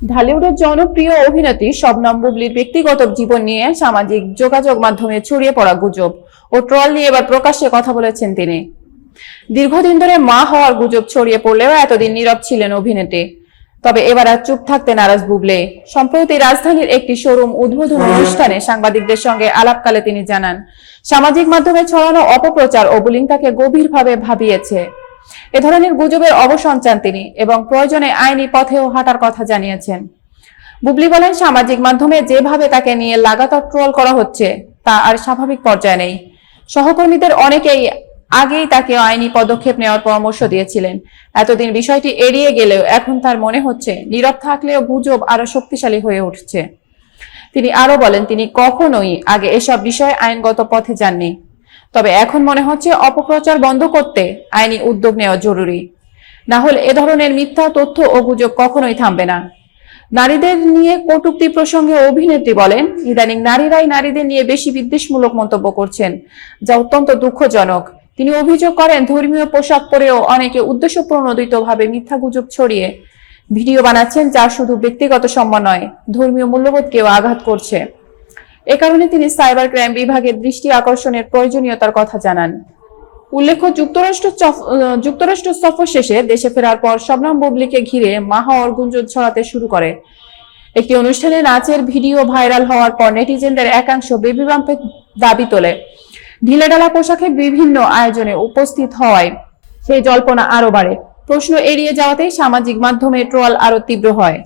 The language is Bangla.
ঢালিউডের জনপ্রিয় অভিনেত্রী শবনম বুবলির ব্যক্তিগত জীবন নিয়ে সামাজিক যোগাযোগ মাধ্যমে ছড়িয়ে পড়া গুজব ও ট্রল নিয়ে এবার প্রকাশ্যে কথা বলেছেন তিনি। দীর্ঘদিন ধরে মা হওয়ার গুজব ছড়িয়ে পড়লেও এতদিন নীরব ছিলেন অভিনেত্রী। তবে এবার আর চুপ থাকতে নারাজ বুবলি। সম্প্রতি রাজধানীর একটি শোরুম উদ্বোধন অনুষ্ঠানে সাংবাদিকদের সঙ্গে আলাপকালে তিনি জানান, সামাজিক মাধ্যমে ছড়ানো অপপ্রচার ও বুলিং তাকে গভীরভাবে ভাবিয়েছে। এ ধরনের গুজবের অবসান চান তিনি এবং প্রয়োজনে আইনি পথেও হাঁটার কথা জানিয়েছেন। বুবলি বলেন, সামাজিক মাধ্যমে যেভাবে তাকে নিয়ে লাগাতার ট্রোল করা হচ্ছে তা আর স্বাভাবিক পর্যায়ে নেই। সহকর্মীদের অনেকেই আগেই তাকে আইনি পদক্ষেপ নেওয়ার পরামর্শ দিয়েছিলেন। এতদিন বিষয়টি এড়িয়ে গেলেও এখন তার মনে হচ্ছে নীরব থাকলেও গুজব আরো শক্তিশালী হয়ে উঠছে। তিনি আরো বলেন, তিনি কখনোই আগে এসব বিষয়ে আইনগত পথে যাননি। তবে এখন মনে হচ্ছে অপপ্রচার বন্ধ করতে আইনি উদ্যোগ নেওয়া জরুরি। না হলে এ ধরনের মিথ্যা তথ্য ও গুজব কখনোই থামবে না। নারীদের নিয়ে কটূক্তি প্রসঙ্গে অভিনেত্রী বলেন, ইদানিং নারীরাই নারীদের নিয়ে বেশি বিদ্বেষমূলক মন্তব্য করছেন, যা অত্যন্ত দুঃখজনক। তিনি অভিযোগ করেন, ধর্মীয় পোশাক পরেও অনেকে উদ্দেশ্যপ্রণোদিতভাবে মিথ্যা গুজব ছড়িয়ে ভিডিও বানাচ্ছেন, যা শুধু ব্যক্তিগত সম্মান নয়, ধর্মীয় মূল্যবোধকেও আঘাত করছে। এ কারণে তিনি সাইবার ক্রাইম বিভাগের দৃষ্টি আকর্ষণের প্রয়োজনীয়তার কথা জানান। উল্লেখ্য, যুক্তরাষ্ট্র সফর শেষে দেশে ফেরার পর শবনম বুবলিকে ঘিরে মা হওয়ার গুঞ্জন ছড়াতে শুরু করে। একটি অনুষ্ঠানে নাচের ভিডিও ভাইরাল হওয়ার পর নেটিজেনদের একাংশ বেবি বাম্পের দাবি তোলে। ঢিলেঢালা পোশাকে বিভিন্ন আয়োজনে উপস্থিত হওয়ায় সেই জল্পনা আরো বাড়ে। প্রশ্ন এড়িয়ে যাওয়াতেই সামাজিক মাধ্যমে ট্রল আরো তীব্র হয়।